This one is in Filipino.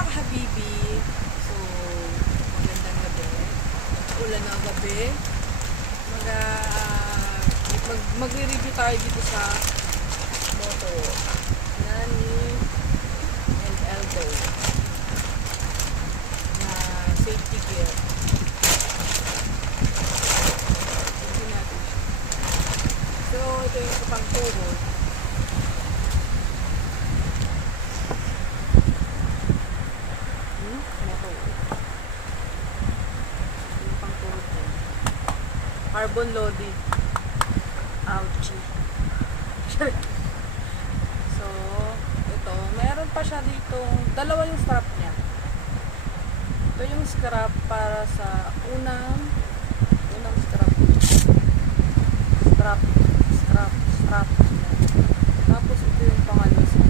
mga kahabibi, so magandang gabi, ulan na gabi, magre-review tayo dito sa moto na ni Eldo na safety gear. Hindi natin siya. So ito yung kapang tuhod. Carbon loading. Ouchie. So, ito, meron pa siya dito, dalawa yung strap niya. Ito yung strap para sa unang strap. Strap. Tapos ito yung pangalawa.